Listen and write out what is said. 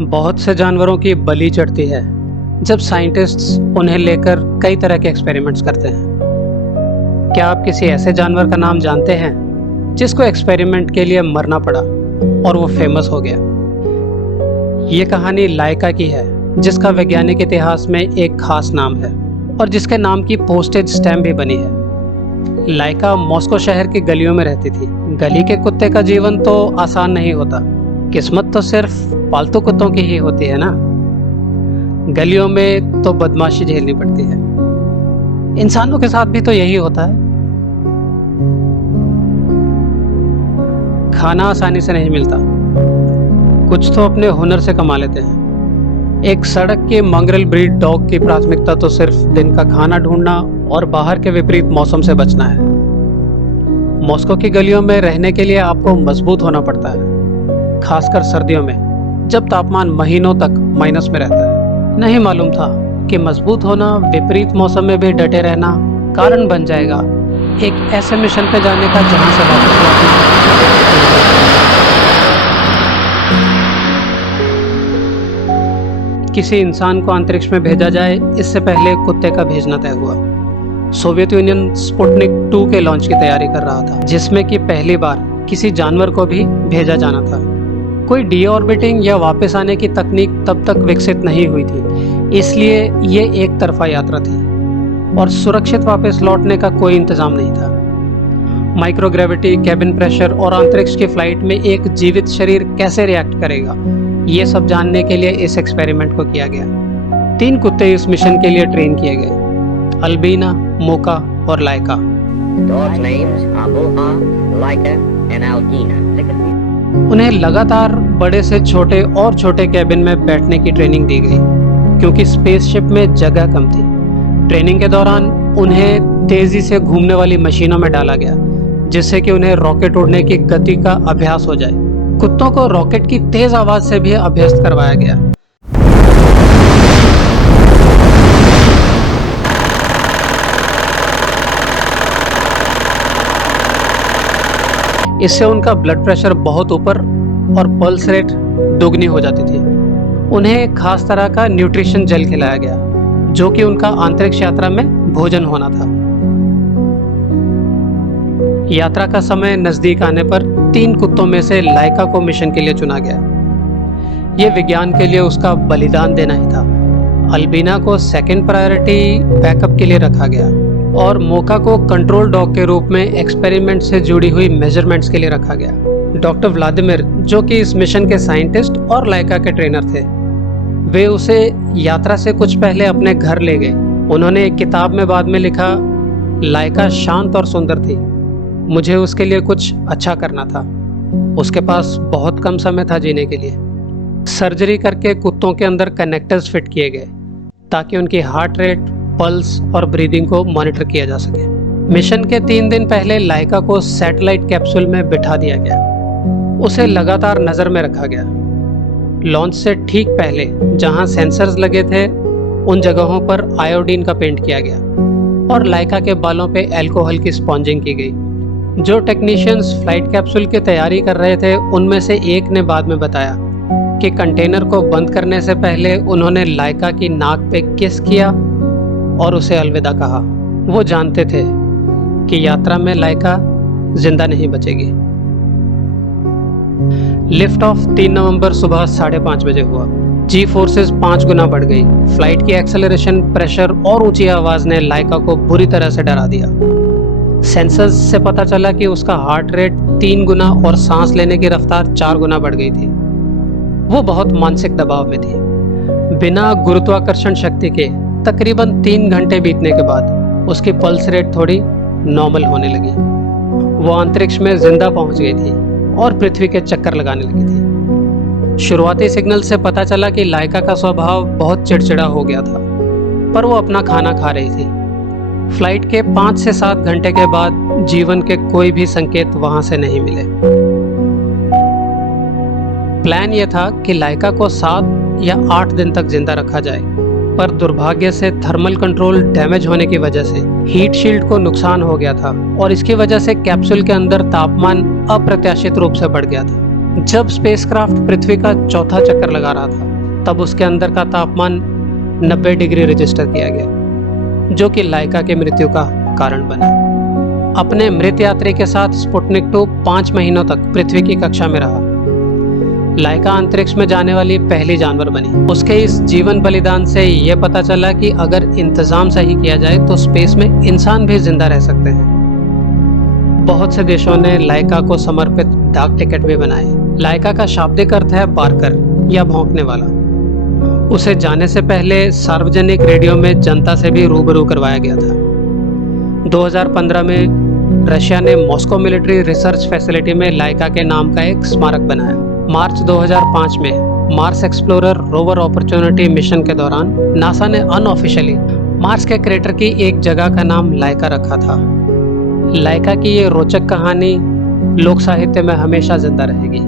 बहुत से जानवरों की बलि चढ़ती है जब साइंटिस्ट्स उन्हें लेकर कई तरह के एक्सपेरिमेंट्स करते हैं। क्या आप किसी ऐसे जानवर का नाम जानते हैं जिसको एक्सपेरिमेंट के लिए मरना पड़ा और वो फेमस हो गया? ये कहानी लाइका की है, जिसका वैज्ञानिक इतिहास में एक खास नाम है और जिसके नाम की पोस्टेज स्टैम्प भी बनी है। लाइका मॉस्को शहर की गलियों में रहती थी। गली के कुत्ते का जीवन तो आसान नहीं होता। किस्मत तो सिर्फ पालतू कुत्तों की ही होती है ना। गलियों में तो बदमाशी झेलनी पड़ती है। इंसानों के साथ भी तो यही होता है। खाना आसानी से नहीं मिलता, कुछ तो अपने हुनर से कमा लेते हैं। एक सड़क के मंग्रेल ब्रीड डॉग की प्राथमिकता तो सिर्फ दिन का खाना ढूंढना और बाहर के विपरीत मौसम से बचना है। मॉस्को की गलियों में रहने के लिए आपको मजबूत होना पड़ता है, खासकर सर्दियों में जब तापमान महीनों तक माइनस में रहता है। नहीं मालूम था कि मजबूत होना, विपरीत मौसम में भी डटे रहना कारण बन जाएगा एक ऐसे मिशन पे जाने का जहां से वापस लौटना। किसी इंसान को अंतरिक्ष में भेजा जाए, इससे पहले कुत्ते का भेजना तय हुआ। सोवियत यूनियन स्पुतनिक 2 के लॉन्च की तैयारी कर रहा था, जिसमें कि पहली बार किसी जानवर को भी भेजा जाना था। कोई डीऑर्बिटिंग या वापस आने की तकनीक तब तक विकसित नहीं हुई थी, इसलिए ये एक तरफा यात्रा थी और सुरक्षित वापस लौटने का कोई इंतजाम नहीं था। माइक्रोग्रेविटी, कैबिन प्रेशर और अंतरिक्ष की फ्लाइट में एक जीवित शरीर कैसे रिएक्ट करेगा, ये सब जानने के लिए इस एक्सपेरिमेंट को किया गया। 3 कुत्ते इस मिशन के लिए ट्रेन किए गए, अल्बीना, मोका और लाइका। उन्हें लगातार बड़े से छोटे और छोटे कैबिन में बैठने की ट्रेनिंग दी गई, क्योंकि स्पेसशिप में जगह कम थी। ट्रेनिंग के दौरान उन्हें तेजी से घूमने वाली मशीनों में डाला गया, जिससे कि उन्हें रॉकेट उड़ने की गति का अभ्यास हो जाए। कुत्तों को रॉकेट की तेज आवाज से भी अभ्यस्त करवाया गया। इससे उनका ब्लड प्रेशर बहुत ऊपर और पल्स रेट दोगुनी हो जाती थी। उन्हें एक खास तरह का न्यूट्रिशन जेल खिलाया गया, जो कि उनका अंतरिक्ष यात्रा में भोजन होना था। यात्रा का समय नजदीक आने पर 3 कुत्तों में से लाइका को मिशन के लिए चुना गया। ये विज्ञान के लिए उसका बलिदान देना ही था। अल्बीना को सेकंड प्रायोरिटी बैकअप के लिए रखा गया और मोका को कंट्रोल डॉग के रूप में एक्सपेरिमेंट से जुड़ी हुई मेजरमेंट्स के लिए रखा गया। डॉक्टर व्लादिमीर, जो कि इस मिशन के साइंटिस्ट और लाइका के ट्रेनर थे, वे उसे यात्रा से कुछ पहले अपने घर ले गए। उन्होंने एक किताब में बाद में लिखा, लाइका शांत और सुंदर थी, मुझे उसके लिए कुछ अच्छा करना था। उसके पास बहुत कम समय था जीने के लिए। सर्जरी करके कुत्तों के अंदर कनेक्टर्स फिट किए गए ताकि उनकी हार्ट रेट, पल्स और ब्रीदिंग को मॉनिटर किया जा सके। मिशन के 3 दिन पहले लाइका को सैटेलाइट कैप्सूल में बिठा दिया गया। उसे लगातार नजर में रखा गया। लॉन्च से ठीक पहले जहां सेंसर्स लगे थे, उन जगहों पर आयोडीन का पेंट किया गया और लाइका के बालों पे अल्कोहल की स्पॉन्जिंग की गई। जो टेक्नीशियंस फ्लाइट कैप्सूल की तैयारी कर रहे थे, उनमें से एक ने बाद में बताया कि कंटेनर को बंद करने से पहले उन्होंने लाइका की नाक पे किस किया और उसे अलविदा कहा। वो जानते थे कि यात्रा में लाइका जिंदा नहीं बचेगी। लिफ्ट ऑफ 3 नवंबर सुबह 5:30 बजे हुआ। जी फोर्सेस 5 गुना बढ़ गई। फ्लाइट की एक्सेलरेशन, प्रेशर और ऊंची आवाज ने लाइका को बुरी तरह से डरा दिया। सेंसर्स से पता चला कि उसका हार्ट रेट 3 गुना और सांस लेने की रफ्तार 4 गुना बढ़ गई थी। वो बहुत मानसिक दबाव में थी। बिना गुरुत्वाकर्षण शक्ति के तकरीबन 3 घंटे बीतने के बाद उसकी पल्स रेट थोड़ी नॉर्मल होने लगी। वो अंतरिक्ष में जिंदा पहुंच गई थी और पृथ्वी के चक्कर लगाने लगी थी। शुरुआती सिग्नल से पता चला कि लाइका का स्वभाव बहुत चिड़चिड़ा हो गया था, पर वो अपना खाना खा रही थी। फ्लाइट के 5 से 7 घंटे के बाद जीवन के कोई भी संकेत वहां से नहीं मिले। प्लान यह था कि लाइका को 7 या 8 दिन तक जिंदा रखा जाए, पर दुर्भाग्य से थर्मल कंट्रोल डैमेज होने की वजह से हीट शील्ड को नुकसान हो गया था और इसकी वजह से कैप्सूल के अंदर तापमान अप्रत्याशित रूप से बढ़ गया था। जब स्पेसक्राफ्ट पृथ्वी का चौथा चक्कर लगा रहा था, तब उसके अंदर का तापमान 90 डिग्री रजिस्टर किया गया, जो कि लाइका की मृत्यु का कारण बना। अपने मृत यात्री के साथ स्पुतनिक 2 5 महीनों तक पृथ्वी की कक्षा में रहा। लाइका अंतरिक्ष में जाने वाली पहली जानवर बनी। उसके इस जीवन बलिदान से यह पता चला कि अगर इंतजाम सही किया जाए तो स्पेस में इंसान भी जिंदा रह सकते हैं। बहुत से देशों ने लाइका को समर्पित डाक टिकट भी बनाए। लाइका का शाब्दिक अर्थ है बार्कर या भौंकने वाला। उसे जाने से पहले सार्वजनिक रेडियो में जनता से भी रूबरू करवाया गया था। 2015 में रशिया ने मॉस्को मिलिट्री रिसर्च फैसिलिटी में लाइका के नाम का एक स्मारक बनाया। मार्च 2005 में Mars explorer rover opportunity mission के दौरान नासा ने अनऑफिशियली मार्स के क्रेटर की एक जगह का नाम लाइका रखा था। लाइका की ये रोचक कहानी लोक साहित्य में हमेशा जिंदा रहेगी।